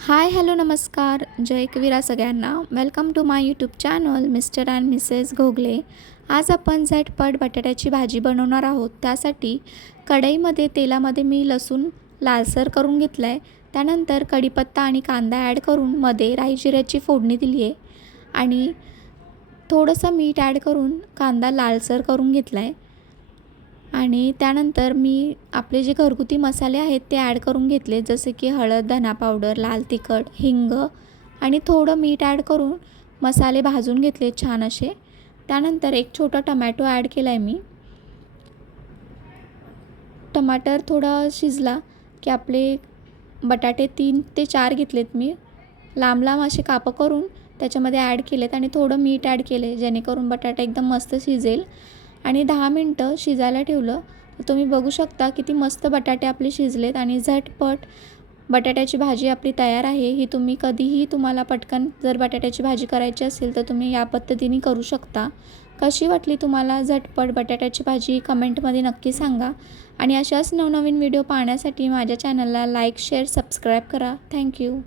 Hi hello नमस्कार. जय कविरा सगळ्यांना. Welcome to my YouTube channel Mr and Mrs Ghogle. आज आपण झटपट बटाट्याची भाजी बनवणार आहोत. त्यासाठी कढईमध्ये तेलामध्ये मी लसूण लालसर करून घेतलं आहे त्यानंतर कढीपत्ता आणि कांदा ॲड करून मध्ये राई जिऱ्याची फोडणी दिली आहे आणि थोडंसं मीठ ॲड करून कांदा लालसर करून घेतला आहे आणि त्यानंतर मी आपले जे घरगुती मसाले आहेत ते ॲड करून घेतले जसे की हळद धना पावडर लाल तिखट हिंग आणि थोडं मीठ ॲड करून मसाले भाजून घेतले छान असे. त्यानंतर एक छोटा टमॅटो ॲड केला आहे मी. टमाटर थोडा शिजला की आपले बटाटे तीन ते चार घेतलेत मी. लांब लांब असे कापं करून त्याच्यामध्ये ॲड केलेत आणि थोडं मीठ ॲड केले जेणेकरून बटाटा एकदम मस्त शिजेल. आणि दहा मिनटं शिजायला ठेवलं. तर तुम्ही बघू शकता किती मस्त बटाटे आपले शिजलेत आणि झटपट बटाट्याची भाजी आपली तयार आहे. ही तुम्ही कधीही तुम्हाला पटकन जर बटाट्याची भाजी करायची असेल तर तुम्ही या पद्धतीने करू शकता. कशी वाटली तुम्हाला झटपट बटाट्याची भाजी? कमेंटमध्ये नक्की सांगा. आणि अशाच नवनवीन व्हिडिओ पाहण्यासाठी माझ्या चॅनलला लाईक शेअर सबस्क्राईब करा. Thank you